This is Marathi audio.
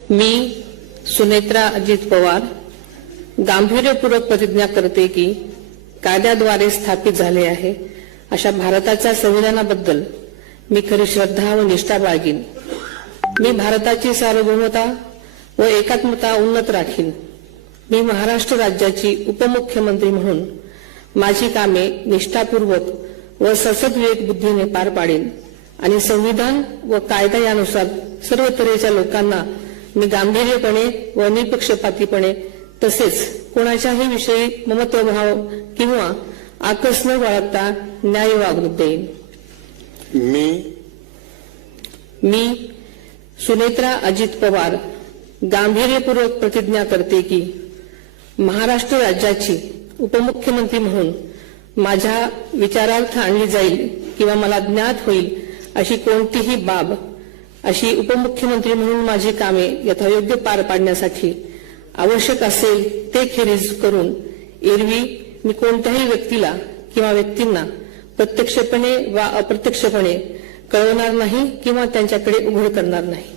मी सुनेत्रा अजित पवार गांभीर्यपूर्वक प्रतिज्ञा करते की कायद्याद्वारे स्थापित झाले आहे अशा भारताच्या संविधानाबद्दल मी खरी श्रद्धा व निष्ठा बाळगीन। मी भारताची सार्वभौमता व एकात्मता उन्नत राखीन। मी महाराष्ट्र राज्याची उपमुख्यमंत्री म्हणून माझी कामे निष्ठापूर्वक व ससद्विवेक बुद्धीने पार पाडेन आणि संविधान व कायदा यानुसार सर्व तऱ्हेच्या लोकांना मी गांभीर्यपणे व निपक्षपातीपणे तसेच कोणाच्याही विषयी ममत्वभाव किंवा आकस न बाळगता न्याय वागणूक देईन। मी सुनेत्रा अजित पवार गांभीर्यपूर्वक प्रतिज्ञा करते की महाराष्ट्र राज्याची उपमुख्यमंत्री म्हणून माझ्या विचारार्थ आणली जाईल किंवा मला ज्ञात होईल अशी कोणतीही बाब अशी उपमुख्यमंत्री म्हणून माझी कामे यथायोग्य पार पाडण्यासाठी आवश्यक असेल ते खेरीज करून एरवी मी कोणत्याही व्यक्तीला किंवा व्यक्तींना प्रत्यक्षपणे वा अप्रत्यक्षपणे कळवणार नाही किंवा त्यांच्याकडे उघड करणार नाही।